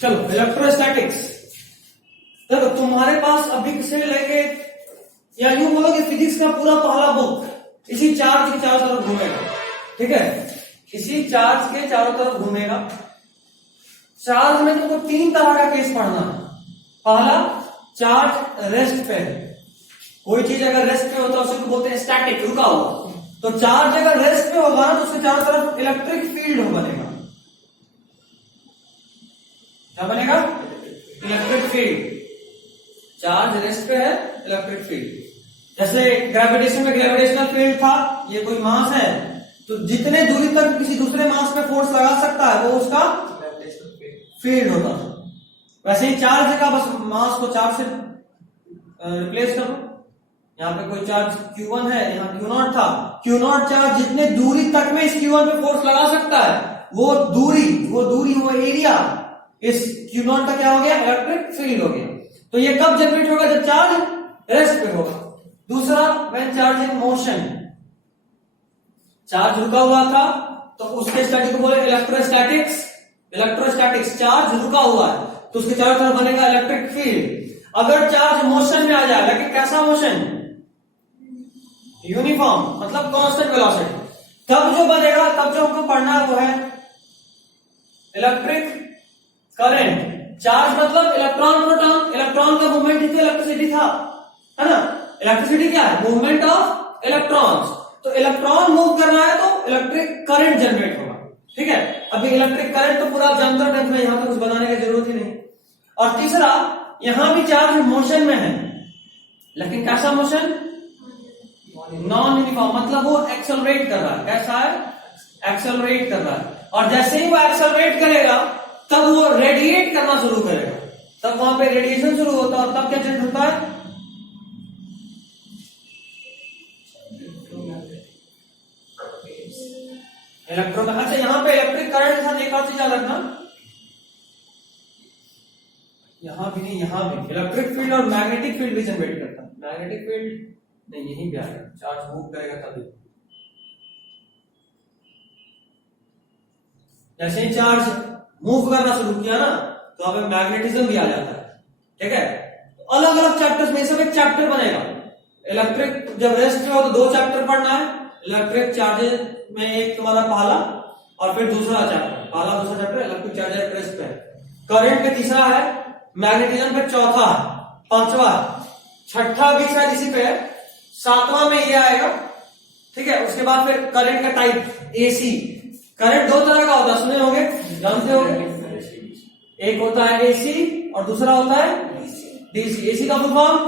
चलो इलेक्ट्रोस्टैटिक्स। देखो तुम्हारे पास अभी से लेके या यूं बोलो कि फिजिक्स का पूरा पहला बुक इसी चार्ज के चारों तरफ घूमेगा, ठीक है, इसी चार्ज के चारों तरफ घूमेगा। चार्ज में तुमको तीन तरह का केस पढ़ना है। पहला, चार्ज रेस्ट पे है। कोई चीज अगर रेस्ट पे होता है उसे बोलते हैं स्टैटिक, रुका हुआ। तो चार्ज अगर रेस्ट पे होगा तो उसके चारों तरफ इलेक्ट्रिक फील्ड बनेगा। क्या बनेगा? Electric field. चार्ज रेस्ट पे है, इलेक्ट्रिक फील्ड। जैसे ग्रेविटेशन में ग्रेविटेशनल फील्ड था, ये कोई मास है तो जितने दूरी तक किसी दूसरे मास पे फोर्स लगा सकता है वो उसका फील्ड होता था। वैसे ही चार्ज का बस मास को चार्ज से रिप्लेस करो। यहाँ पे कोई चार्ज Q1 है, यहाँ Q0 था। Q0 चार्ज जितने दूरी तक में इस Q1 पे फोर्स लगा सकता है वो दूरी वो एरिया इस Q0 का क्या हो गया? इलेक्ट्रिक फील्ड हो गया। तो ये कब जनरेट होगा? जब चार्ज रेस्ट पे होगा। दूसरा, when charge in motion. Charge रुका हुआ था तो उसके स्टडी को बोले इलेक्ट्रोस्टैटिक्स। इलेक्ट्रोस्टैटिक्स, चार्ज रुका हुआ है तो उसके चारों तरफ बनेगा इलेक्ट्रिक फील्ड। अगर चार्ज मोशन में आ जाए, लेकिन कैसा मोशन? यूनिफॉर्म, मतलब कांस्टेंट वेलोसिटी, तब जो बनेगा, तब जो हमको पढ़ना है वो है इलेक्ट्रिक करंट। चार्ज मतलब इलेक्ट्रॉन प्रोटॉन, इलेक्ट्रॉन का मूवमेंट ही इलेक्ट्रिसिटी था, है ना। इलेक्ट्रिसिटी क्या है? Movement of electrons. तो इलेक्ट्रॉन मूव करना है तो इलेक्ट्रिक करंट जनरेट होगा, ठीक है। अभी इलेक्ट्रिक करंट तो पूरा जानते हो, में यहां पे कुछ बनाने की जरूरत ही नहीं। और तीसरा, यहां भी चार्ज मोशन में है, लेकिन कैसा मोशन? नॉन यूनिफॉर्म, मतलब वो एक्सेलरेट कर रहा है। कैसा है? एक्सेलरेट कर रहा है। और जैसे ही वो एक्सेलरेट करेगा तब वो रेडिएट करना शुरू करेगा, तब वहां पे रेडिएशन शुरू होता है। और तब क्या जनरेट होता है? इलेक्ट्रो। अच्छा, यहां पे इलेक्ट्रिक करंट के साथ एक और चीज याद रखना, यहां भी नहीं, यहां भी इलेक्ट्रिक फील्ड और मैग्नेटिक फील्ड भी जनरेट करता है। मैग्नेटिक फील्ड नहीं, यहीं भी आएगा, चार्ज मूव करेगा तभी। जैसे ही चार्ज मूव करना शुरू किया ना तो अब मैग्नेटिज्म भी आ जाता है, ठीक है। तो अलग अलग चैप्टर्स में सब एक चैप्टर बनेगा। इलेक्ट्रिक जब रेस्ट में हो तो दो चैप्टर पढ़ना है। इलेक्ट्रिक चार्जेस में एक तुम्हारा पहला और फिर दूसरा चैप्टर, पहला दूसरा चैप्टर इलेक्ट्रिक चार्जेस रेस्ट पे। करंट पे तीसरा है, मैग्नेटिज्म पे चौथा, पांचवा, छठा भी शायद इसी पे है, सातवां में ये आएगा, ठीक है। उसके बाद फिर करंट का टाइप एसी। करंट दो तरह का होता है, सुने होंगे, जानते होंगे। एक होता है एसी और दूसरा होता है डीसी। एसी का फुल फॉर्म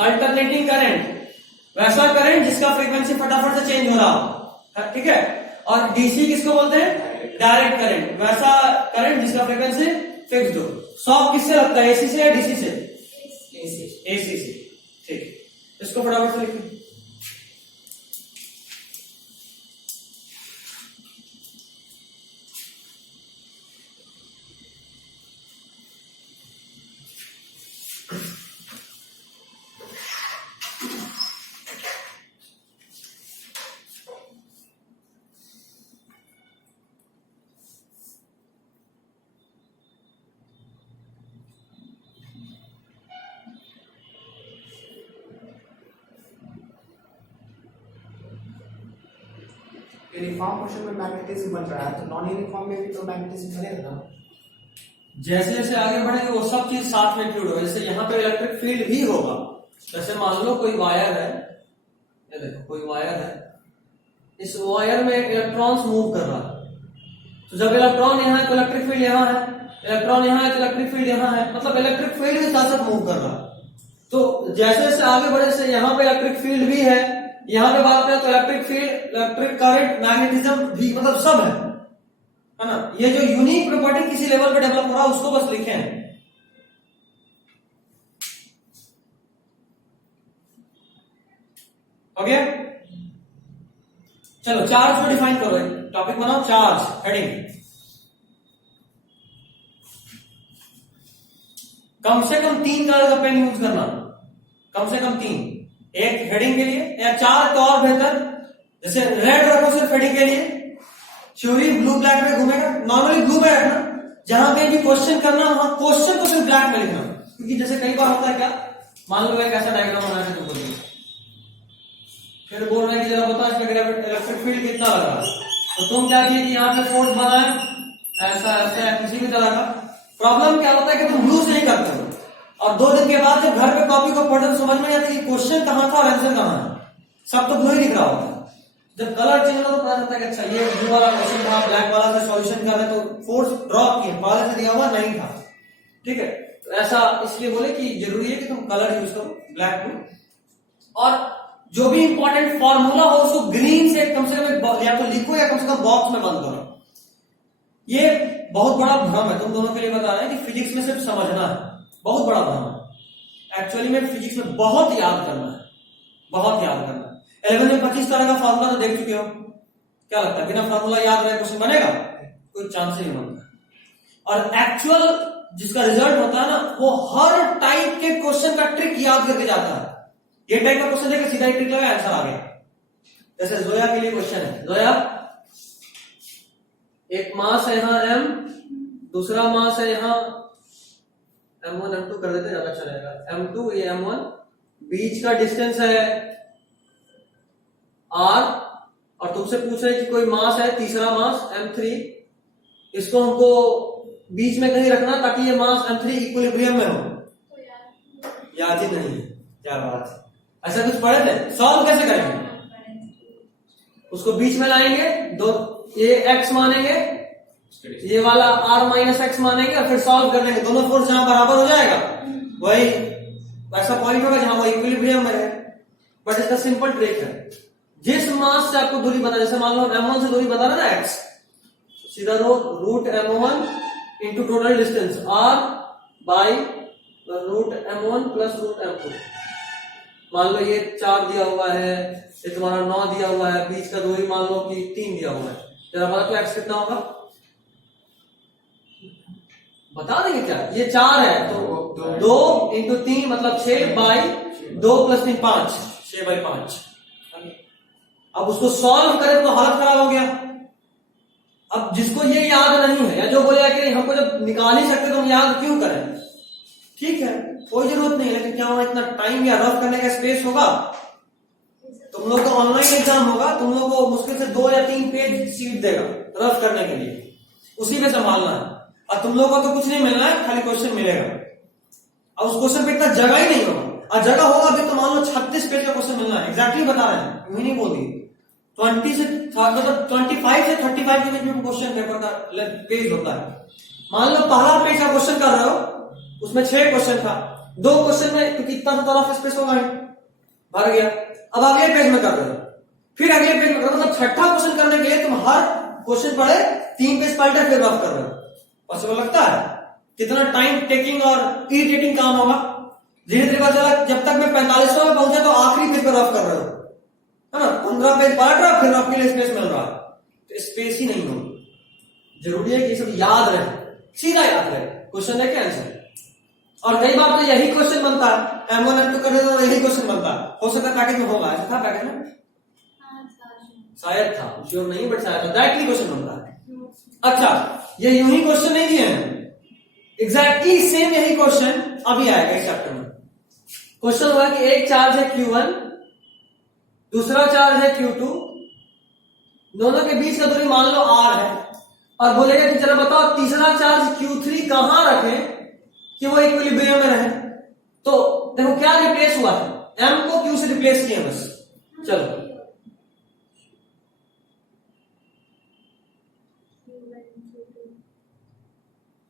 अल्टरनेटिंग करंट, वैसा करंट जिसका फ्रीक्वेंसी फटाफट से चेंज हो रहा हो, ठीक है। और डीसी किसको बोलते हैं? डायरेक्ट करंट, वैसा करंट जिसका फ्रीक्वेंसी फिक्स्ड हो। शॉक किससे लगता है? एसी से या डीसी से? एसी से, ठीक। इसको फटाफट से लिखिए। यूनिफॉर्म मोशन में मैग्नेटिज्म बन रहा है तो नॉन यूनिफॉर्म में भी तो मैग्नेटिज्म बनेगा ना। जैसे जैसे आगे बढ़ेंगे वो सब चीज साथ में इंक्लूड होगा। जैसे यहाँ पे इलेक्ट्रिक फील्ड भी होगा। जैसे मान लो कोई वायर है, ये देखो कोई वायर है, इस वायर में इलेक्ट्रॉन्स मूव कर रहा है। तो जब इलेक्ट्रॉन यहाँ है तो इलेक्ट्रिक फील्ड यहाँ है, इलेक्ट्रॉन यहाँ है तो इलेक्ट्रिक फील्ड यहाँ है, मतलब इलेक्ट्रिक फील्ड भी साथ साथ मूव कर रहा है। तो जैसे जैसे आगे बढ़े से यहाँ पे इलेक्ट्रिक फील्ड भी है, यहाँ पे बात करें तो electric field, electric current, magnetism भी, मतलब सब है ना। ये जो यूनिक प्रॉपर्टी किसी लेवल पे डेवलप हो रहा है उसको बस लिखे हैं। हो गया? चलो चार्ज को डिफाइन करो, टॉपिक बनाओ चार्ज, हेडिंग। कम से कम 3 कलर का पेन यूज करना, कम से कम 3, एक हेडिंग के लिए या 4 तो और बेहतर। जैसे रेड रखो सिर्फ हेडिंग के लिए, थ्योरी ब्लू ब्लैक में घूमेगा, नॉर्मली ब्लू में रखना, जहां पे भी क्वेश्चन करना वहां क्वेश्चन को सिर्फ ब्लैक में लिखना, क्योंकि जैसे कई बार होता है क्या, मान लो एक ऐसा डायग्राम बना के तुमको दिया, फिर बोल रहे हैं कि जरा बताओ इसमें इलेक्ट्रिक फील्ड कितना लगा, तो तुम क्या किए कि यहाँ पे फोर्स बनाए ऐसा ऐसा किसी भी तरह का। प्रॉब्लम क्या होता है कि तुम यूज नहीं करते हो, और 2 दिन के बाद जब घर पे कॉपी को पढ़ते समझ में नहीं आता कि क्वेश्चन कहाँ था और आंसर कहाँ है, सब तो ब्लू ही दिख रहा होता है। जब कलर चेंज होता तो पता चलता है कि अच्छा ये ब्लू वाला क्वेश्चन था, ब्लैक वाला से सॉल्यूशन कर रहे तो फोर्स ड्रॉप किए, पहले से दिया हुआ नहीं था, ठीक है। तो ऐसा इसलिए बोले कि जरूरी है कि तुम कलर यूज करो, ब्लैक ब्लू, और जो भी इंपॉर्टेंट फॉर्मूला हो उसको ग्रीन से कम या तो लिखो या कम से कम बॉक्स में बंद करो। ये बहुत बड़ा भ्रम है, तुम दोनों के लिए बता रहे हैं कि फिजिक्स में सिर्फ समझना है, बहुत बड़ा भ्रम है। एक्चुअली में फिजिक्स में बहुत याद करना है, बहुत याद करना है। 11 में 25 तरह का फॉर्मूला तो देख चुके हो, क्या लगता है बिना फॉर्मूला याद रहे क्वेश्चन बनेगा? कोई चांस ही नहीं बनता। और एक्चुअल जिसका रिजल्ट होता है ना, वो हर टाइप के क्वेश्चन का ट्रिक याद करके जाता है। ये टाइप का क्वेश्चन देखा, सीधा ट्रिक लगा, आंसर आ गया। जैसे जोया के लिए क्वेश्चन है, जोया एक मास है यहां m, दूसरा मास है यहां m1 m2 कर देते ज्यादा अच्छा रहेगा, m2 ये m1, बीच का डिस्टेंस है r, और तुमसे पूछ रहे कि कोई मास है तीसरा मास m3, इसको हमको बीच में कहीं रखना ताकि ये मास m3 इक्विलिब्रियम में हो। याद ही नहीं, क्या बात है, ऐसा कुछ पढ़े थे? सॉल्व कैसे करेंगे? उसको बीच में लाएंगे, दो ये x मानेंगे, ये वाला r माइनस एक्स मानेंगे, और फिर सॉल्व कर लेंगे। दोनों फोर्स जहां बराबर हो जाएगा वही ऐसा पॉइंट होगा जहां वो इक्विलिब्रियम में है। बट इसका सिंपल ट्रिक है, जिस मास से आपको दूरी बता, जैसे मान लो m1 से दूरी बता रहा है x, सीधा root m1 into total distance r by root m1 plus root m2। मान लो ये 4 दिया हुआ है, ये तुम्हारा 9 दिया हुआ है, बीच का दूरी मान लो कि 3 दिया हुआ है, जरा बता तो x कितना होगा? बता देंगे क्या? ये 4 है तो 2 इंटू 3 मतलब 6 बाई 2 प्लस 3 5, 6 बाई 5। अब उसको सॉल्व करें तो हालत खराब हो गया। अब जिसको ये याद नहीं है, या जो बोलेगा कि हमको जब निकाल ही सकते तो हम याद क्यों करें, ठीक है, कोई जरूरत नहीं। लेकिन क्या वहां इतना टाइम या रफ करने का स्पेस होगा? तुम लोग को ऑनलाइन एग्जाम होगा, तुम लोग को मुश्किल से 2 या 3 पेज सीट देगा रफ करने के लिए, उसी में संभालना है। और तुम लोगों को तो कुछ नहीं मिलना है, खाली क्वेश्चन मिलेगा। अब उस क्वेश्चन पे इतना जगह ही नहीं होगा, और जगह होगा अभी तो मान लो 36 पेज का क्वेश्चन मिलना है, एग्जैक्टली बता रहे हैं, यूं ही नहीं बोल दिए। 20 से मतलब 25 से 35 के बीच में क्वेश्चन पेपर का पेज होता है। मान लो पहला पेज का क्वेश्चन कर रहे हो, उसमें 6 क्वेश्चन था, 2 क्वेश्चन में क्योंकि इतना सा तरफ स्पेस होगा ही, भर गया। अब अगले पेज में कर रहे हो, फिर अगले पेज में कर रहे हो, मतलब छठा क्वेश्चन करने के लिए तुम हर क्वेश्चन पढ़े 3 पेज पलटे फिर रफ कर रहे हो। पॉसिबल लगता है? कितना टाइम टेकिंग और इरिटेटिंग काम होगा। धीरे धीरे पता चला जब तक मैं 4500 में पहुंचा तो आखिरी पेज पर रफ कर रहे हो, है ना, 15 पेज पलट रहा, फिर आपके लिए स्पेस मिल रहा है, तो स्पेस ही नहीं होगी। जरूरी है कि ये सब याद रहे, सीधा याद रहे, क्वेश्चन है क्या आंसर। और कई बार तो यही क्वेश्चन बनता है, M1 M2 कर रहे तो यही क्वेश्चन बनता है। हो सकता है पैकेज में होगा, ऐसा था पैकेज में, शायद था, श्योर नहीं बट शायद था, डायरेक्टली क्वेश्चन बनता है। अच्छा, ये यूं ही क्वेश्चन नहीं दिए हैं, एग्जैक्टली सेम यही क्वेश्चन अभी आएगा इस चैप्टर में। क्वेश्चन हुआ कि एक चार्ज है Q1, दूसरा चार्ज है Q2, दोनों के बीच का दूरी मान लो R है, और बोलेगा कि जरा बताओ तीसरा चार्ज Q3 कहां रखें कि वो इक्विलिब्रियम में रहे। तो देखो क्या रिप्लेस हुआ है, M को Q से रिप्लेस किया बस। चलो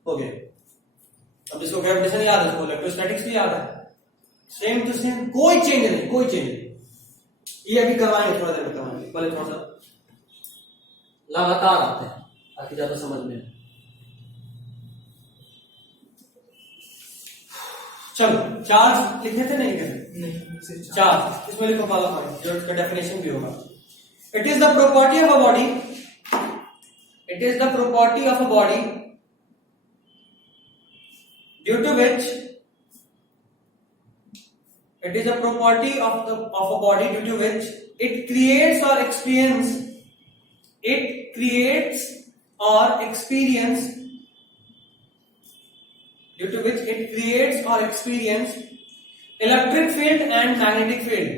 हो गया। अब जिसको ग्रेविटेशन याद है उसको इलेक्ट्रोस्टैटिक्स भी याद है, सेम टू सेम, कोई चेंज नहीं, कोई चेंज नहीं। ये अभी करवाएंगे, थोड़ा देर में करवाएंगे, पहले थोड़ा सा लगातार आते हैं ताकि ज्यादा समझ में। चलो चार्ज लिखे थे नहीं लिखे? चार्ज इसमें लिखो पहला पॉइंट जो इसका डेफिनेशन भी होगा। It is the property of a body, it is the property of a body due to which it is a property of a body due to which it creates or experience due to which it creates or experience electric field and magnetic field,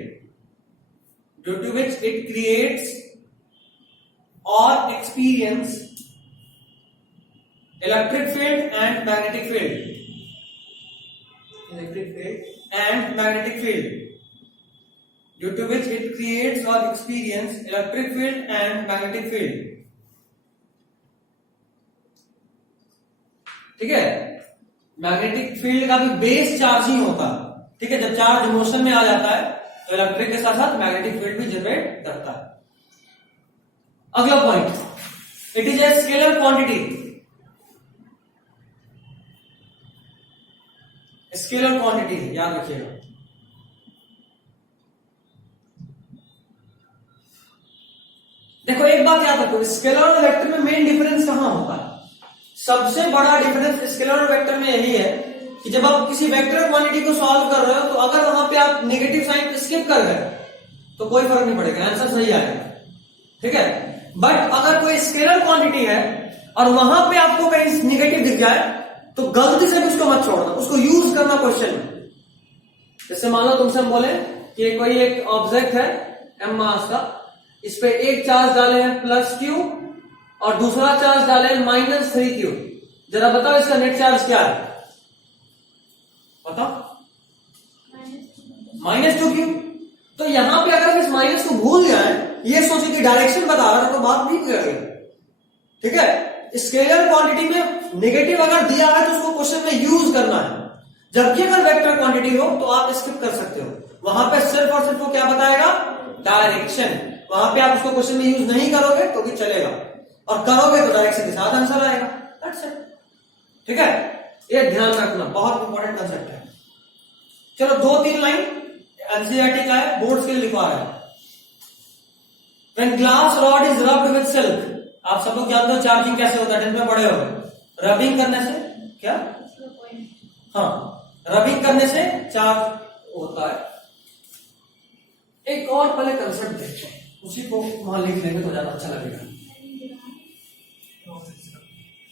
due to which it creates or experience electric field and magnetic field, electric field and magnetic field, due to which it creates or experience electric field and magnetic field. ठीक है, magnetic field का भी base charge ही होता है, ठीक है। जब charge motion में आ जाता है तो इलेक्ट्रिक के साथ साथ मैग्नेटिक फील्ड भी जनरेट करता है। अगला point, it is a scalar quantity. Scalar quantity याद रखिएगा। देखो एक बात याद रखो, स्केलर और वेक्टर में मेन डिफरेंस कहां होता है? सबसे बड़ा डिफरेंस स्केलर और वेक्टर में यही है कि जब आप किसी वेक्टर क्वांटिटी को सॉल्व कर रहे हो तो अगर वहां पे आप नेगेटिव साइन स्किप कर गए तो कोई फर्क नहीं पड़ेगा, आंसर सही आएगा, ठीक है। बट अगर कोई स्केलर क्वांटिटी है और वहां पे आपको कहीं निगेटिव दिख जाए तो गलती से भी उसको मत छोड़ना, उसको यूज करना क्वेश्चन में। जैसे मान लो तुमसे हम बोले कि कोई एक ऑब्जेक्ट है m मास का, इस पे एक चार्ज डाले हैं +q और दूसरा चार्ज डाले हैं -3q, जरा बताओ इसका नेट चार्ज क्या है? बताओ। -2q। तो यहां पे अगर इस माइनस को भूल जाए, ये सोचे कि डायरेक्शन बता रहा है तो बात नहीं बिगड़ गई, ठीक है। स्केलर क्वांटिटी में नेगेटिव अगर दिया है तो उसको क्वेश्चन में यूज करना है, जबकि अगर वेक्टर क्वांटिटी हो तो आप स्किप कर सकते हो। वहां पे सिर्फ और सिर्फ वो क्या बताएगा? डायरेक्शन। वहां पे आप उसको क्वेश्चन में यूज नहीं करोगे तो भी चलेगा, और करोगे तो डायरेक्शन के साथ आंसर आएगा। दैट्स इट, ठीक है। ये ध्यान रखना, बहुत इंपॉर्टेंट कंसेप्ट है। चलो 2-3 लाइन एनसीईआरटी का है, बोर्ड्स के लिए लिखवा रहा है। When glass rod is rubbed with silk, आप सब लोग जानते हो चार्जिंग कैसे होता है, 10th में पढ़े हो। रबिंग करने से क्या? हाँ, रबिंग करने से चार्ज होता है। एक और पहले कंसेप्ट देखते हैं, उसी को वहां लिख लेंगे तो ज्यादा अच्छा लगेगा।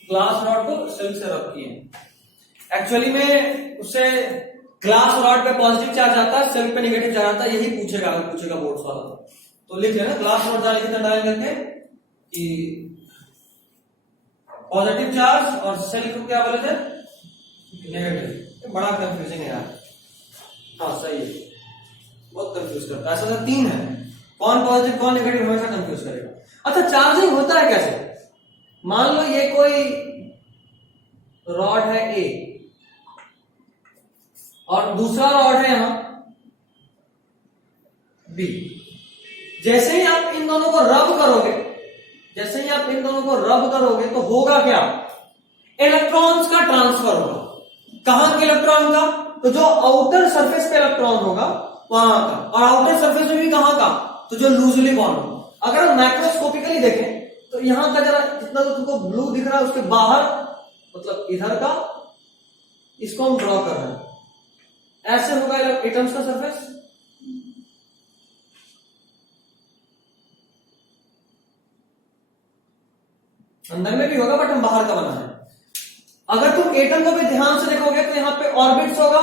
ग्लास रॉड को सिल्क से रब किए, एक्चुअली में उससे ग्लास रॉड पे पॉजिटिव चार्ज आता है, सिल्क पे नेगेटिव चार्ज आता है, यही पूछेगा अगर पूछेगा बोर्ड्स वाला तो लिख लेना ग्लास रॉड डाल करके कि पॉजिटिव चार्ज और सिल्क को क्या बोले थे? नेगेटिव। बड़ा कंफ्यूजिंग है यार। हाँ सही है, बहुत कंफ्यूज करता है। ऐसा तो 3 है, कौन पॉजिटिव कौन नेगेटिव हमेशा कंफ्यूज करेगा। अच्छा, चार्जिंग होता है कैसे? मान लो ये कोई रॉड है ए और दूसरा रॉड है यहां बी। जैसे ही आप इन दोनों को रब करोगे, जैसे ही आप इन दोनों को रब करोगे तो होगा क्या? इलेक्ट्रॉन्स का ट्रांसफर होगा। कहां के इलेक्ट्रॉन का? तो जो आउटर सरफेस पे इलेक्ट्रॉन होगा वहां का, और आउटर सरफेस में भी कहां का? तो जो लूजली बॉन्ड होगा। अगर हम मैक्रोस्कोपिकली देखें तो यहां का जरा जितना तो तुमको ब्लू दिख रहा है उसके बाहर, मतलब इधर का, इसको हम ड्रॉ कर रहे हैं, ऐसे होगा एटम्स का सरफेस। अंदर में भी होगा बट हम बाहर का बना है। अगर तुम एटम को भी ध्यान से देखोगे तो यहां पे ऑर्बिट्स होगा,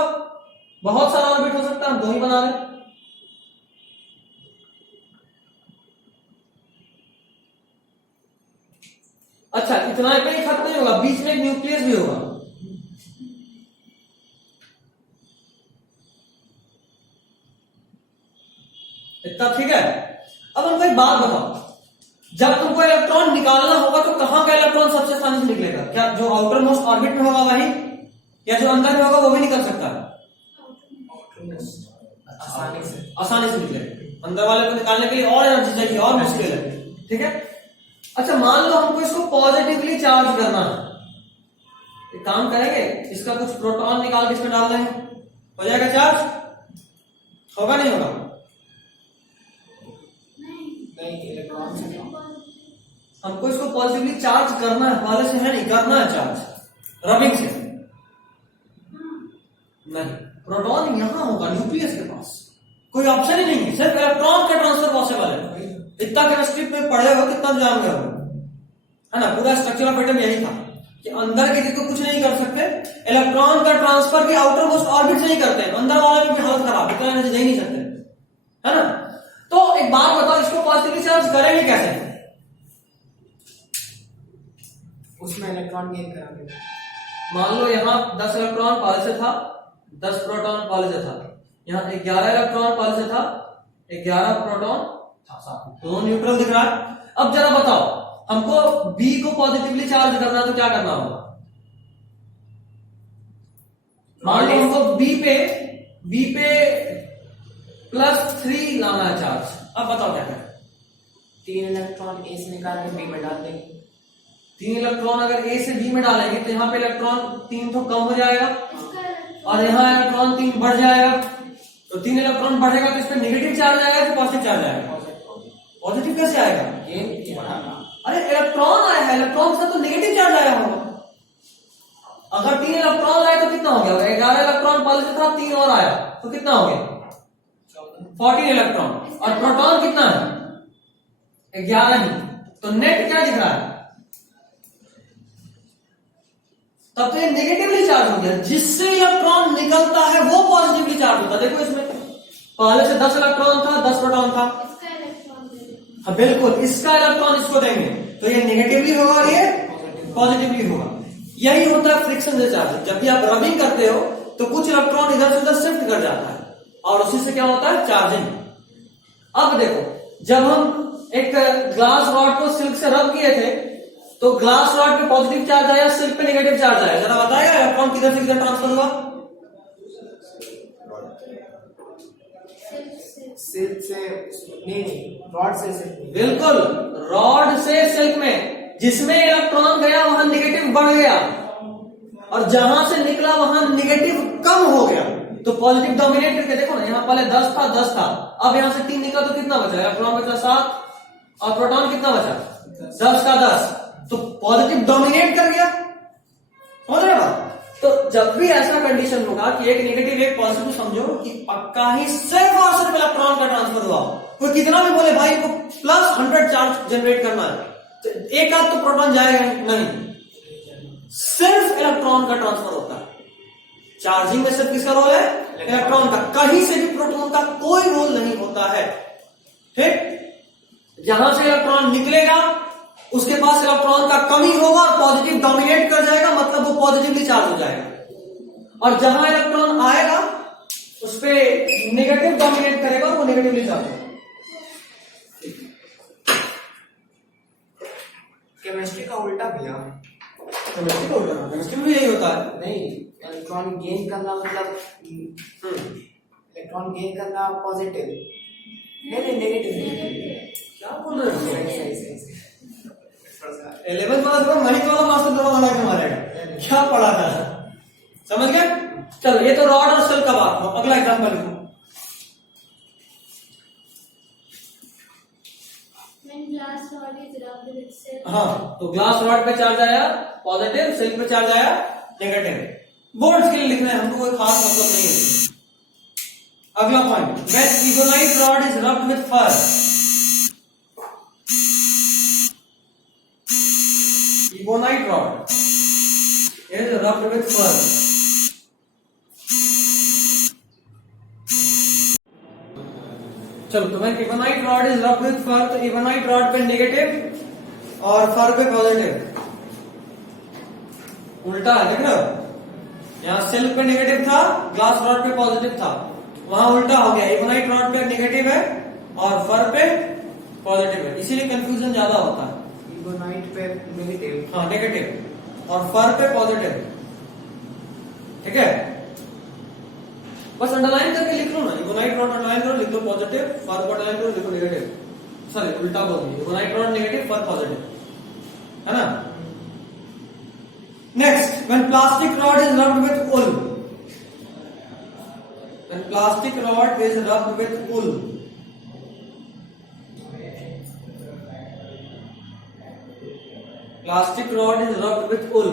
बहुत सारा ऑर्बिट हो सकता है, हम 2 ही बना रहे। अच्छा, इतना पे ही खत्म नहीं होगा, बीच में एक न्यूक्लियस भी होगा। इतना ठीक है। अब हमको एक बात बताओ, जब तुमको इलेक्ट्रॉन निकालना होगा तो कहां का इलेक्ट्रॉन सबसे आसानी से निकलेगा? क्या जो आउटर मोस्ट ऑर्बिट में होगा वही, या जो अंदर में होगा वो भी निकल सकता है? आसानी से निकलेगा। अंदर वाले को निकालने के लिए और एनर्जी चाहिए, और मुश्किल है, ठीक है। अच्छा, मान लो हमको इसको पॉजिटिवली चार्ज करना है, एक काम करेंगे, इसका कुछ प्रोटॉन निकाल के इसमें डाल देंगे, हो जाएगा चार्ज? होगा नहीं होगा? हमको इसको पॉजिटिवली चार्ज करना है, पहले से है नहीं, करना है चार्ज रबिंग से। नहीं, प्रोटॉन यहां होगा न्यूक्लियस के पास, कोई ऑप्शन ही नहीं है, सिर्फ इलेक्ट्रॉन का ट्रांसफर पॉसिबल है। इतना केमिस्ट्री में पढ़े हो, कितना जान गए हो, है ना? पूरा स्ट्रक्चर ऑफ एटम यही था। कि अंदर के को कुछ नहीं कर सकते, इलेक्ट्रॉन का ट्रांसफर भी आउटर मोस्ट ऑर्बिट से ही करते हैं, अंदर वाले की भी हालत खराब, इतना एनर्जी दे नहीं सकते, है ना। तो एक बात बताओ, इसको पॉजिटिवली चार्ज करेंगे कैसे? उसमें इलेक्ट्रॉन गेन कराने में। मान लो यहाँ 10 इलेक्ट्रॉन पहले से था, 10 प्रोटॉन पहले से था, यहाँ 11 इलेक्ट्रॉन पहले से था, 11 प्रोटॉन था साथ में, दोनों न्यूट्रल दिख रहा है। अब जरा बताओ, हमको बी को पॉजिटिवली चार्ज करना है तो क्या करना होगा? मान लो हमको बी पे +3 लाना है चार्ज, अब बताओ क्या करें? 3 इलेक्ट्रॉन ए से निकाल के बी में डाल देंगे। 3 इलेक्ट्रॉन अगर ए से बी में डालेंगे तो यहाँ पे इलेक्ट्रॉन 3 तो कम हो जाएगा और यहाँ इलेक्ट्रॉन 3 बढ़ जाएगा। तो 3 इलेक्ट्रॉन बढ़ेगा तो इस पर नेगेटिव चार्ज आएगा कि पॉजिटिव चार्ज आएगा? पॉजिटिव कैसे आएगा? अरे इलेक्ट्रॉन आया है, इलेक्ट्रॉन से तो नेगेटिव चार्ज आया होगा। अगर 3 इलेक्ट्रॉन आए तो कितना हो गया? 11 इलेक्ट्रॉन पहले से था, 3 और आया तो कितना हो गया? 14 इलेक्ट्रॉन। और प्रोटॉन कितना है? 11 ही। तो नेट क्या दिख रहा है? तब तो ये नेगेटिवली चार्ज हो गया, जिससे इलेक्ट्रॉन निकलता है वो पॉजिटिवली चार्ज होता है। देखो इसमें पहले से 10 इलेक्ट्रॉन था, 10 प्रोटॉन था। हाँ बिल्कुल, इसका इलेक्ट्रॉन इसको देंगे तो ये नेगेटिवली होगा और ये पॉजिटिवली होगा। यही होता है फ्रिक्शन से चार्ज। जब भी आप रबिंग करते हो तो कुछ इलेक्ट्रॉन इधर से उधर शिफ्ट कर जाता है और उसी से क्या होता है? चार्जिंग। अब देखो, जब हम एक ग्लास रॉड को सिल्क से रब किए थे तो ग्लास रॉड पे पॉजिटिव चार्ज आया, सिल्क पे नेगेटिव चार्ज आया। जरा बताएगा इलेक्ट्रॉन किधर से किधर ट्रांसफर हुआ? सिल्क से नहीं, रॉड से सिल्क। बिल्कुल, रॉड से सिल्क में जिसमें इलेक्ट्रॉन गया वहां नेगेटिव बढ़ गया और जहां से निकला वहां नेगेटिव कम हो गया। तो पॉजिटिव डोमिनेट करके देखो ना, यहाँ पहले 10 था, अब यहां से 3 निकला तो कितना बचा? इलेक्ट्रॉन बचा 7 और प्रोटॉन कितना बचा? 10 का 10। तो पॉजिटिव डोमिनेट कर गया, समझ रहे हो? तो जब भी ऐसा कंडीशन होगा कि एक नेगेटिव एक पॉजिटिव, समझो कि पक्का ही सिर्फ और सिर्फ इलेक्ट्रॉन का ट्रांसफर हुआ। कोई कितना भी बोले भाई को +100 चार्ज जनरेट करना है, तो एक आध तो प्रोटॉन जाएगा नहीं, सिर्फ इलेक्ट्रॉन का ट्रांसफर होता है। चार्जिंग में सिर्फ किसका रोल है? इलेक्ट्रॉन का। कहीं से भी प्रोटॉन का कोई रोल नहीं होता है। ठीक, जहां से इलेक्ट्रॉन निकलेगा उसके पास इलेक्ट्रॉन का कमी होगा और पॉजिटिव डोमिनेट कर जाएगा, मतलब वो पॉजिटिवली चार्ज हो जाएगा। और जहां इलेक्ट्रॉन आएगा उस पे नेगेटिव डोमिनेट करेगा और वो नेगेटिवली चार्ज होगा। केमिस्ट्री का उल्टा भैया। केमिस्ट्री में यही होता है। नहीं, इलेक्ट्रॉन गेन करना मतलब इलेक्ट्रॉन गेन करना पॉजिटिव, नहीं नेगेटिव। क्या बोल रहे हो? सही 11th वाला मणि वाला मास्टर दोनों बना के मारेगा, क्या पढ़ा था? समझ गए? चलो, ये तो रॉड और सेल का बात हो। अगला एग्जांपल लिखो। हाँ, तो ग्लास रॉड पे चार्ज आया पॉजिटिव, सेल पे चार्ज आया नेगेटिव। बोर्ड के लिए लिखना है, हमको कोई खास मतलब नहीं है। अगला point, when egonite rod is rubbed with fur, egonite rod is rubbed with fur. चलो, तो when egonite rod is rubbed with fur, तो egonite rod पे नेगेटिव और फर पे पॉजिटिव। उल्टा है, देख रहे हो? यहाँ सिल्क पे नेगेटिव था, ग्लास रॉड पे पॉजिटिव था, वहां उल्टा हो गया। egonite rod पे नेगेटिव है और फर पे पॉजिटिव है, इसीलिए कंफ्यूजन ज्यादा होता है। egonite पे नेगेटिव, हाँ नेगेटिव और फर पे पॉजिटिव। ठीक है, बस अंडरलाइन करके लिख लो ना, egonite rod अंडरलाइन करो, लिख लो पॉजिटिव, फर को अंडरलाइन करो, लिखो नेगेटिव। सॉरी, उल्टा बोल दिया, egonite rod नेगेटिव, फर पॉजिटिव, है ना? Next, when plastic rod is rubbed with wool, when plastic rod is rubbed with wool, plastic rod is rubbed with wool,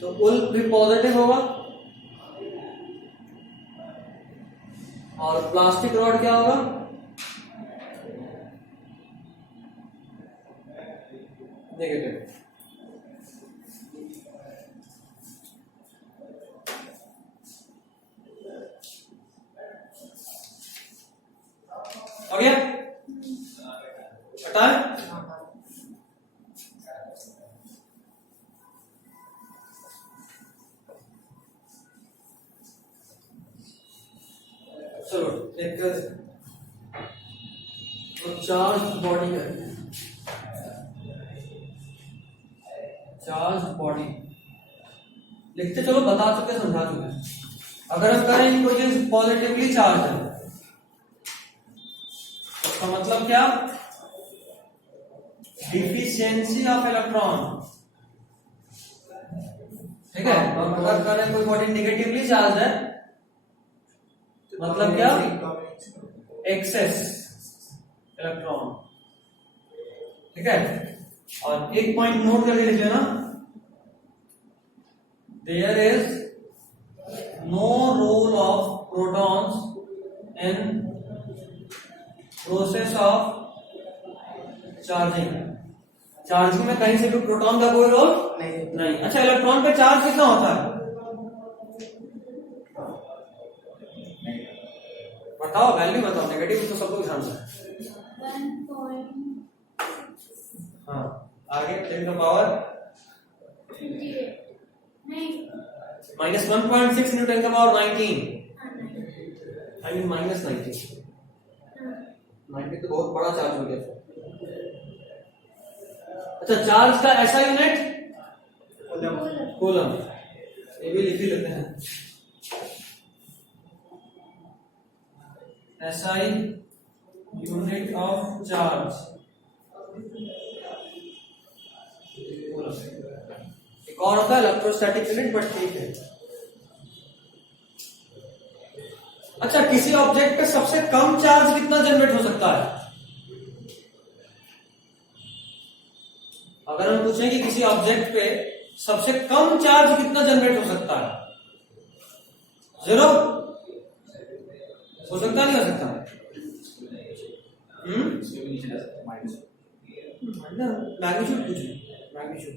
तो wool भी पॉजिटिव होगा और प्लास्टिक रॉड क्या होगा? नेगेटिव। आ गया? हटाए? चलो एक चार्ज बॉडी है, चार्ज बॉडी लिखते चलो, बता चुके समझा चुके। अगर हम करें कोई चीज पॉजिटिवली चार्ज है, इसका मतलब क्या? डिफिशियंसी ऑफ इलेक्ट्रॉन, ठीक है। अगर करें कोई बॉडी नेगेटिवली चार्ज है, मतलब क्या? एक्सेस इलेक्ट्रॉन, ठीक है। और एक पॉइंट नोट करके लिख लेना, there is no role of protons in process of charging. Charging में कहीं से भी प्रोटॉन का कोई रोल नहीं। अच्छा, इलेक्ट्रॉन पे चार्ज कितना होता है बताओ, वैल्यू बताओ। नेगेटिव तो सबको ध्यान से। हाँ, आगे 10 का पावर -1.6 into 10 का पावर 19, आई मीन -19। 90 तो बहुत बड़ा चार्ज हो गया। अच्छा, चार्ज का ऐसा यूनिट कूलम, ये भी लिख ही लेते हैं। SI यूनिट ऑफ चार्ज एक और होता है इलेक्ट्रोस्टैटिक यूनिट, बट ठीक है। अच्छा, किसी ऑब्जेक्ट पे सबसे कम चार्ज कितना जनरेट हो सकता है? अगर हम पूछें कि किसी ऑब्जेक्ट पे सबसे कम चार्ज कितना जनरेट हो सकता है? 0 हो सकता, नहीं हो सकता? मैग्नीट्यूड पूछिए, मैग्नीट्यूड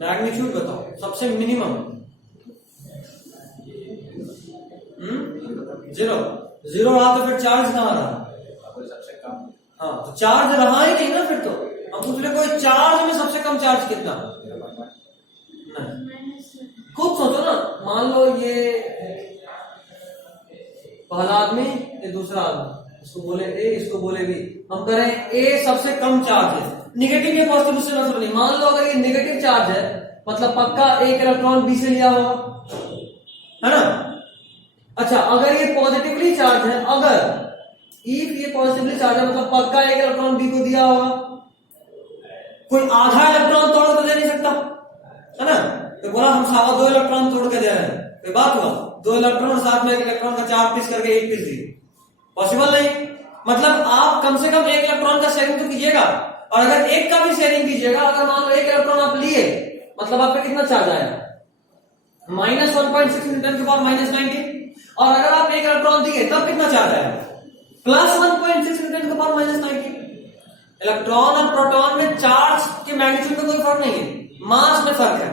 मैग्नीट्यूड बताओ, सबसे मिनिमम। 0 रहा तो फिर चार्ज कहां रहा? हाँ, तो चार्ज रहा ही नहीं ना फिर तो। हम पूछ रहे कोई चार्ज में सबसे कम चार्ज कितना? नहीं, खुद सोचो ना। मान लो ये पहला आदमी, ये दूसरा आदमी, इसको बोले ए, इसको बोले बी। हम करें ए सबसे कम चार्ज है, निगेटिव या पॉजिटिव से मतलब नहीं। मान लो अगर ये नेगेटिव चार्ज है, मतलब पक्का एक इलेक्ट्रॉन बी से लिया होगा, है ना। अच्छा, अगर ये पॉजिटिवली चार्ज है, अगर इफ ये पॉजिटिवली चार्ज है, मतलब पक्का एक इलेक्ट्रॉन बी को दिया होगा। कोई आधा इलेक्ट्रॉन तोड़ कर दे नहीं सकता, है ना। तो बोला हम सारा 2 इलेक्ट्रॉन तोड़ के दे रहे हैं, कोई बात हुआ? 2 इलेक्ट्रॉन और साथ में एक इलेक्ट्रॉन का 4 पीस करके 1 पीस दिए, पॉसिबल नहीं। मतलब आप कम से कम 1 इलेक्ट्रॉन का शेयरिंग तो कीजिएगा, और अगर 1 का भी शेयरिंग कीजिएगा, अगर मान लो 1 इलेक्ट्रॉन आप लिए, मतलब आप पे कितना चार्ज आया? -1.6 into 10 की पावर -19। और अगर आप 1 इलेक्ट्रॉन दिए तब कितना चार्ज आया? +1.6 into 10 की पावर -19। इलेक्ट्रॉन और प्रोटॉन में चार्ज के मैग्नीट्यूड में कोई फर्क नहीं है, मास में फर्क है।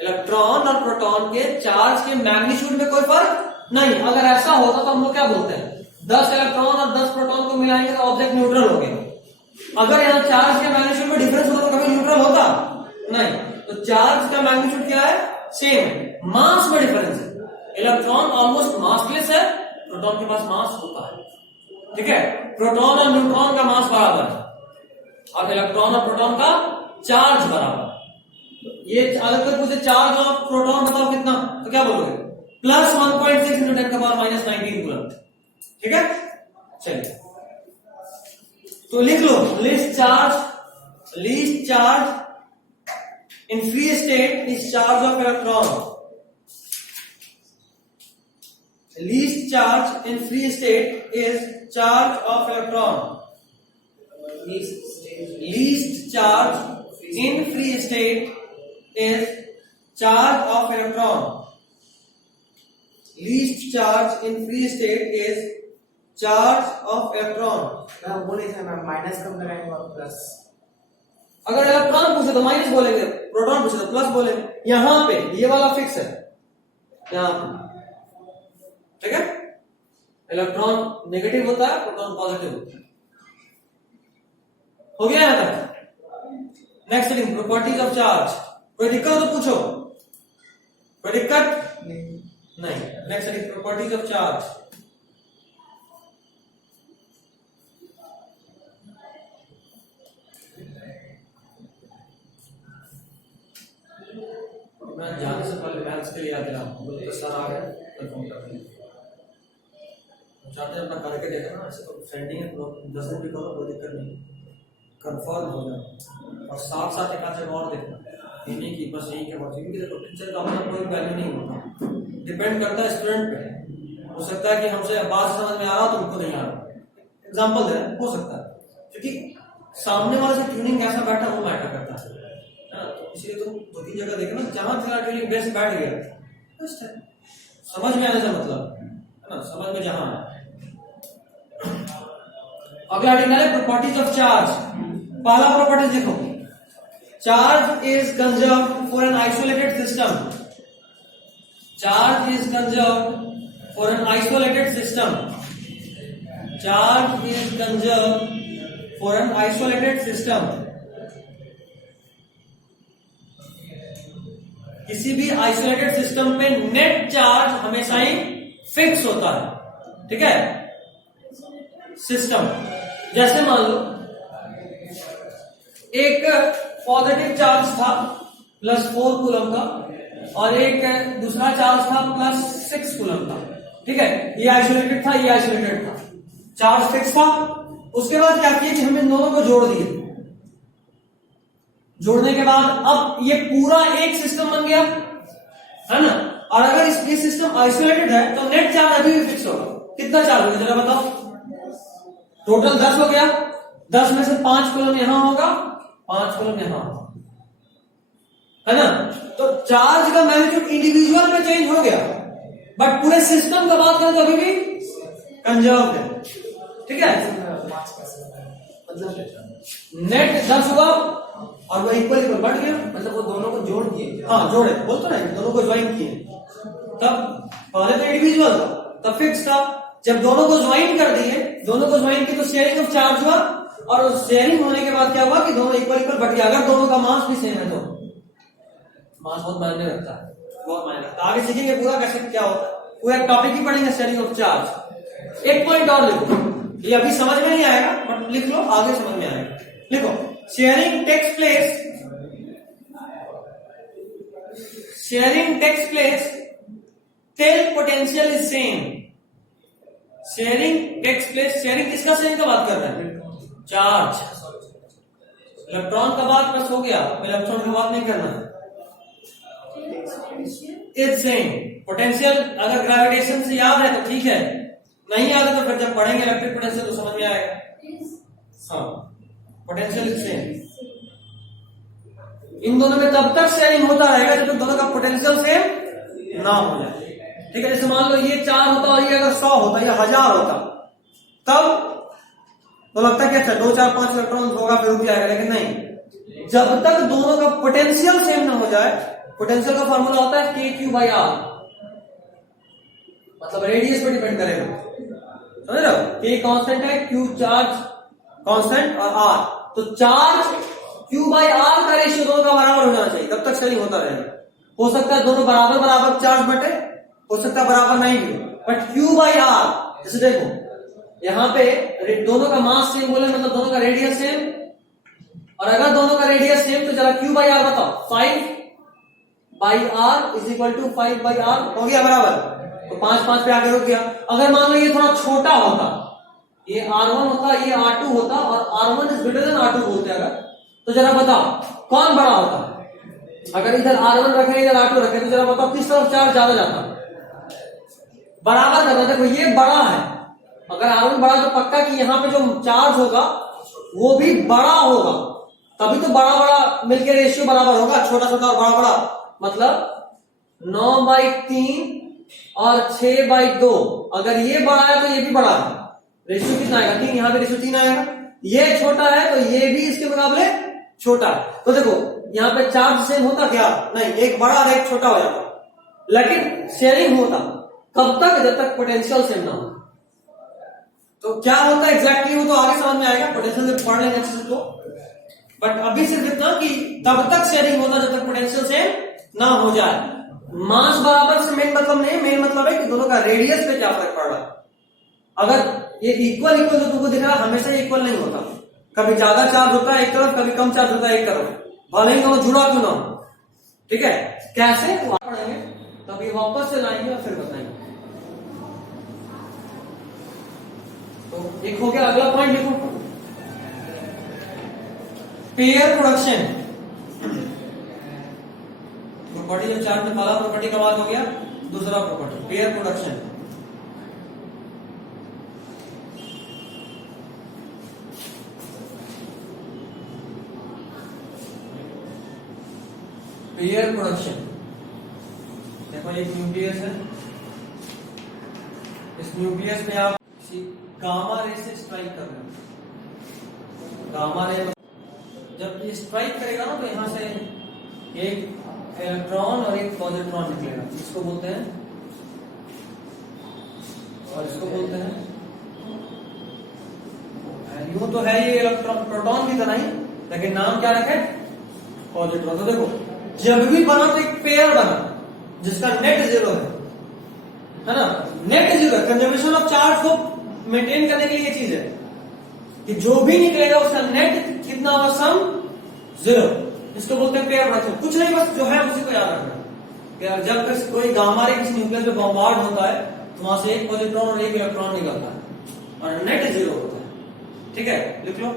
इलेक्ट्रॉन और प्रोटॉन के चार्ज के मैग्नीट्यूड में कोई फर्क नहीं। अगर ऐसा होता तो हम लोग क्या बोलते हैं? 10 इलेक्ट्रॉन और 10 प्रोटॉन को मिलाएंगे तो ऑब्जेक्ट न्यूट्रल हो गया। अगर यहाँ चार्ज के मैग्नीट्यूड में डिफरेंस होता तो कभी न्यूट्रल होता नहीं। तो चार्ज का मैग्नीट्यूड क्या है? सेम है, मास में डिफरेंस है। इलेक्ट्रॉन ऑलमोस्ट मासलेस है, प्रोटॉन के पास मास होता है, ठीक है। प्रोटॉन और न्यूट्रॉन का मास बराबर है, अब इलेक्ट्रॉन और प्रोटॉन का चार्ज बराबर। ये अगर कोई पूछे चार्ज ऑफ प्रोटॉन बताओ कितना, तो क्या बोलोगे? +1.6 into 10 का पावर -19 कूलम, ठीक है। चलिए तो लिख लो, least charge in free state is charge of electron. Least charge in free state is charge of electron. Least charge in free state is charge of electron. Least charge in free state is charge of electron. वो नहीं था ma'am, minus कब लगाएंगे और plus? अगर electron पूछे तो minus बोलेंगे, प्रोटॉन पूछे तो प्लस बोलेंगे। यहां पे ये वाला फिक्स है, यहां पे ठीक है, इलेक्ट्रॉन नेगेटिव होता है, प्रोटॉन पॉजिटिव होता है। हो गया यहां तक। Next reading, properties of charge. कोई दिक्कत हो तो पूछो, कोई दिक्कत नहीं। Next reading, properties of charge. मैं जाने से पहले मैथ्स के लिए याद दिलाऊं, सर आ गए तो फोन कर देंगे, चाहते हैं अपना करके देखना। ऐसे तो सेंडिंग है, 10 दिन भी करो, कोई दिक्कत नहीं, कंफर्म हो जाए। और साथ साथ एक आध जगह और देखना, ये नहीं कि बस यही क्या बात, क्योंकि देखो टीचर का अपना कोई वैल्यू नहीं होता, डिपेंड करता है स्टूडेंट पे। हो सकता है कि हमसे बात समझ में आ रहा तो उनको नहीं आ रहा, एग्जाम्पल दे रहे हैं, हो सकता है, क्योंकि सामने वाले से ट्यूनिंग कैसा बैठा वो मैटर करता है। तो इसलिए तुम 2-3 जगह देखना, जहां तेरा ट्यूनिंग बेस्ट बैठ गया बेस्ट है, समझ में आने का मतलब है ना, समझ में जहां है। अगला आर्टिकल है प्रॉपर्टीज ऑफ चार्ज। पहला प्रॉपर्टी देखो, charge is conserved for an isolated system. Charge is conserved for an isolated system. Charge is conserved for an isolated system. किसी भी आइसोलेटेड सिस्टम में नेट चार्ज हमेशा ही फिक्स होता है, ठीक है। सिस्टम जैसे मान लो एक पॉजिटिव चार्ज था +4 कूलम का, और एक दूसरा चार्ज था +6 कूलम का, ठीक है। ये आइसोलेटेड था, ये आइसोलेटेड था, चार्ज फिक्स था। उसके बाद क्या किया कि हमने दोनों को जोड़ दिए। जोड़ने के बाद अब ये पूरा एक सिस्टम बन गया, है ना। और अगर ये सिस्टम आइसोलेटेड है तो नेट चार्ज अभी भी फिक्स होगा। कितना चार्ज होगा जरा बताओ? टोटल 10 हो गया, 10 में से 5 कूलम यहां होगा, 5 कूलम यहां होगा, है ना। तो चार्ज का मैग्नीट्यूड इंडिविजुअल में चेंज हो गया, बट पूरे सिस्टम का बात करें तो अभी भी कंजर्व है, ठीक है। नेट 10 हुआ और वो इक्वल बढ़ गया, मतलब वो दोनों को जोड़ दिए। हाँ जोड़े, बोलते ना, दोनों को ज्वाइन किए। तब पहले तो इंडिविजुअल था, तब फिक्स था। जब दोनों को ज्वाइन कर दिए, दोनों को ज्वाइन की तो शेयरिंग ऑफ चार्ज हुआ, और उस शेयरिंग होने के बाद क्या हुआ कि दोनों इक्वल बढ़ गया। अगर दोनों का मास भी सेम है तो मास बहुत मायने रखता है, बहुत मायने रखता है। आगे सीखेंगे पूरा कैसे क्या होता है, पूरा टॉपिक ही पढ़ेंगे शेयरिंग ऑफ चार्ज। एक पॉइंट और लिखो, ये अभी समझ में नहीं आएगा बट लिख लो, आगे समझ में आएगा। लिखो, sharing takes place, sharing takes place till potential is same. Sharing takes place, sharing किसका सेम का बात कर रहे हैं? चार्ज। इलेक्ट्रॉन का बात बस हो गया, इलेक्ट्रॉन का बात नहीं करना है। Is same. पोटेंशियल अगर ग्रेविटेशन से याद है तो ठीक है, नहीं याद है तो फिर जब पढ़ेंगे इलेक्ट्रिक पोटेंशियल तो समझ में आएगा। हाँ, पोटेंशियल इज सेम। इन दोनों में तब तक शेयरिंग होता रहेगा जब तक दोनों का पोटेंशियल सेम ना हो जाए, ठीक है। जैसे मान लो ये 4 होता और ये अगर 100 होता या 1000 होता, तब तो लगता है कि अच्छा 2, 4, 5 इलेक्ट्रॉन होगा फिर रुक जाएगा, लेकिन नहीं, जब तक दोनों का पोटेंशियल सेम ना हो जाए। पोटेंशियल का फॉर्मूला होता है KQ/R, मतलब रेडियस पे डिपेंड करेगा, समझ रहे हो। K कांस्टेंट है, Q चार्ज कांस्टेंट और R, तो चार्ज Q/R का रेशियो दोनों का बराबर हो जाना चाहिए, तब तक शेयरिंग होता रहेगा। हो सकता है दोनों बराबर बराबर चार्ज बटे, हो सकता है बराबर नहीं भी, बट Q/R, जैसे देखो यहां पे दोनों का मास सेम बोले मतलब दोनों का रेडियस सेम, और अगर दोनों का रेडियस सेम तो जरा Q/R बताओ, 5/R = 5/R हो गया बराबर, तो 5 पे आगे रुक गया। अगर मान लो ये थोड़ा छोटा होता, ये R1 होता, ये R2 होता, और R1 is greater than R2 बोलते अगर, तो जरा बताओ कौन बड़ा होता। अगर इधर R1 रखे इधर R2 रखे तो जरा बताओ किस तरफ चार्ज ज्यादा जाता। बराबर करना, देखो ये बड़ा है, अगर R1 बड़ा तो पक्का कि यहाँ पे जो चार्ज होगा वो भी बड़ा होगा, तभी तो बड़ा बड़ा मिलके रेशियो बराबर होगा। छोटा छोटा और बड़ा बड़ा मतलब 9/3 और 6/2, अगर ये बड़ा है तो ये भी बड़ा है, रेशियो कितना आएगा? 3, यहाँ पे रेशियो 3 आएगा। ये छोटा है तो ये भी इसके मुकाबले छोटा है। तो देखो यहाँ पे चार्ज सेम होता क्या? नहीं, एक बड़ा और एक छोटा हो जाता, लेकिन शेयरिंग होता। कब तक? जब तक पोटेंशियल सेम ना हो। तो क्या होता है एग्जैक्टली वो तो आगे समझ में आएगा, पोटेंशियल से पढ़ लेंगे अच्छे से। तो बट अभी सिर्फ इतना कि तब तक शेयरिंग होता जब तक पोटेंशियल सेम ना हो जाए। मास बराबर से मेन मतलब नहीं, मेन मतलब है कि दोनों का रेडियस पे क्या फर्क पड़ रहा है। अगर ये इक्वल इक्वल जो तुमको दिख रहा है हमेशा इक्वल नहीं होता, कभी ज्यादा चार्ज होता है एक तरफ, कभी कम चार्ज होता है एक तरफ, भले ही दोनों जुड़ा क्यों ना हो। ठीक है, कैसे वो पढ़ेंगे, तभी वापस से लाएंगे और फिर बताएंगे। तो एक हो गया, अगला पॉइंट लिखो, पेयर प्रोडक्शन। प्रॉपर्टी जो चार्ट में पहला प्रॉपर्टी का बात हो गया, दूसरा property pair production. Pair production, देखो एक न्यूक्लियस है, इस न्यूक्लियस में आप गामा रे से स्ट्राइक कर रहे हो। गामा रे जब ये स्ट्राइक करेगा ना तो यहां से एक इलेक्ट्रॉन और एक पॉजिट्रॉन निकलेगा, इसको बोलते हैं, और इसको बोलते हैं, यूं तो है ये इलेक्ट्रॉन प्रोटॉन की तरह ही, लेकिन नाम क्या रखे, पॉजिट्रॉन। तो देखो जब भी बना तो एक पेयर बना जिसका नेट जीरो है ना, नेट जीरो है। कंजर्वेशन ऑफ चार्ज को मेंटेन करने के लिए ये चीज है कि जो भी निकलेगा उसका नेट कितना होगा, सम जीरो। इसको बोलते हैं पेयर प्रोडक्शन। कुछ नहीं, बस जो है उसी को याद रखना कि जब कोई गामा रे किसी न्यूक्लियस में बॉम्बार्ड होता है तो वहां से एक पॉजिट्रॉन और एक इलेक्ट्रॉन निकलता है और नेट जीरो होता है। ठीक है, लिख लो।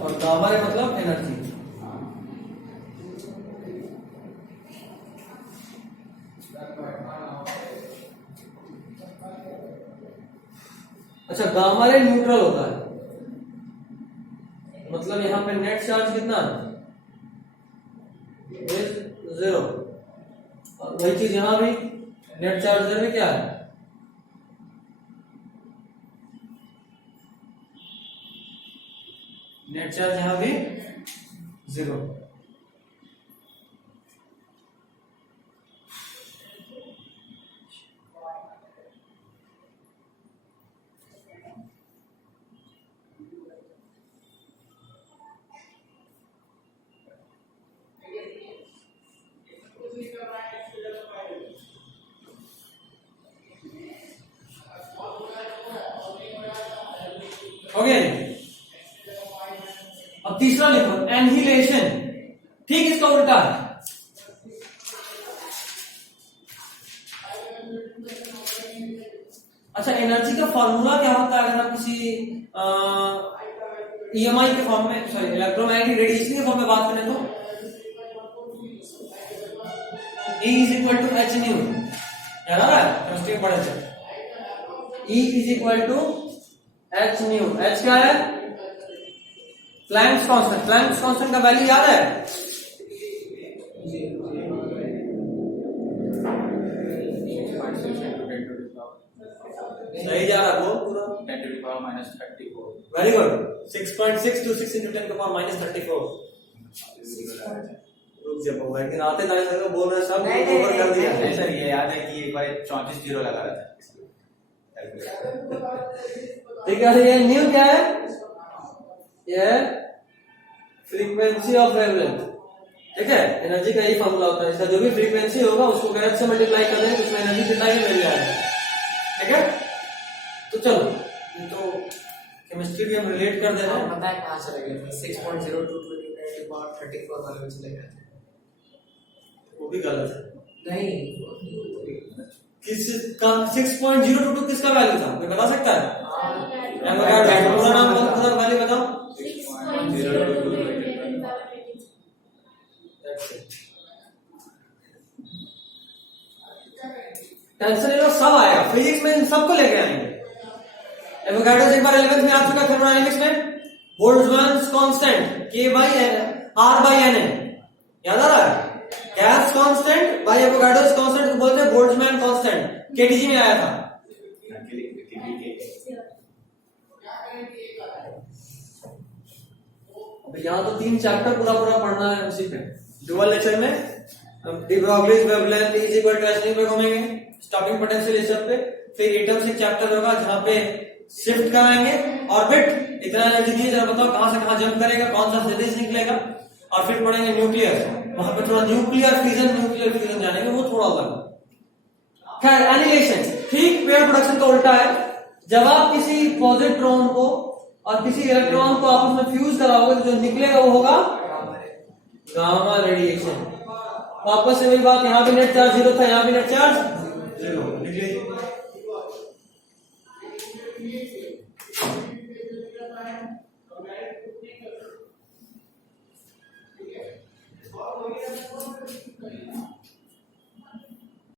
और गामा रे मतलब एनर्जी। अच्छा, गामा रे न्यूट्रल होता है, मतलब यहां पे नेट चार्ज कितना है, जीरो। और वही चीज यहां भी नेट चार्ज जीरो में क्या है, नेट चार्ज यहां भी जीरो। ओके, अब तीसरा लिखो, एनहिलेशन। ठीक, इसका उल्टा है। अच्छा, एनर्जी का फॉर्मूला क्या होता है अगर हम किसी ईएमआई के फॉर्म में, सॉरी इलेक्ट्रोमैग्नेटिक रेडिएशन के फॉर्म में बात करें तो E is equal to H nu, याद आ रहा है, केमिस्ट्री में पढ़े थे। E is equal to H nu. H क्या है, प्लैंक्स कांस्टेंट। प्लैंक्स कांस्टेंट का वैल्यू याद है, सही जा रहा वो पूरा, 10 to the power minus 34। Very good, 6.626 into 10 to the power minus 34। रुक जाओ भाई, लेकिन आते जाने से बोल रहे सब ओवर कर दिया। नहीं सर, ये याद है कि एक बार 34 जीरो लगा रहा था। ठीक है, ये न्यू क्या है, ये फ्रीक्वेंसी ऑफ वेवलेंथ। ठीक है, एनर्जी का यही फॉर्मूला होता है, इसका जो भी फ्रीक्वेंसी होगा उसको गैस से मल्टीप्लाई कर देंगे, उसमें एनर्जी कितना ही मिल जाएगा। ठीक है, तो चलो ये तो केमिस्ट्री भी हम रिलेट कर दे रहे हैं। पता है कहां चले गए थे, 6.022 10 to the power 34 वाले में चले गए थे। वो भी गलत है। नहीं, किसका 6.022 किसका वैल्यू था, कोई बता सकता है? पूरा नाम बताओ, पूरा वैल्यू बताओ। 6.022 टेंशन नहीं लो, सब आएगा फिजिक्स में, इन सबको लेके आएंगे। एवोगाड्रो एक बार 11th में आ चुका, थर्मोडायनेमिक्स में Boltzmann constant K by R by N है, याद आ रहा है? Gas constant by Avogadro constant को बोलते हैं बोल्ट्जमैन कांस्टेंट, केटीजी में आया था। अब यहाँ तो 3 चैप्टर पूरा पूरा पढ़ना है उसी पे, डुअल नेचर में de Broglie's wavelength is equal to एस पे घूमेंगे, स्टॉपिंग पोटेंशियल इस सब पे, फिर एटम्स एक चैप्टर होगा जहां पे शिफ्ट कराएंगे, ऑर्बिट इतना एनर्जी दिए, जरा बताओ कहां से कहां जंप करेगा, कौन सा स्टेज निकलेगा, और फिर पढ़ेंगे न्यूक्लियर, वहां पे थोड़ा न्यूक्लियर फ्यूजन जानेंगे, वो थोड़ा अलग। खैर एनिलेशन, ठीक पेयर प्रोडक्शन का उल्टा है, जब आप किसी पॉजिट्रॉन को और किसी इलेक्ट्रॉन को आपस में फ्यूज कराओगे तो जो निकलेगा वो होगा गामा रेडिएशन। वापस से वही बात, यहाँ भी नेट चार्ज जीरो था, यहाँ भी नेट चार्ज जीरो,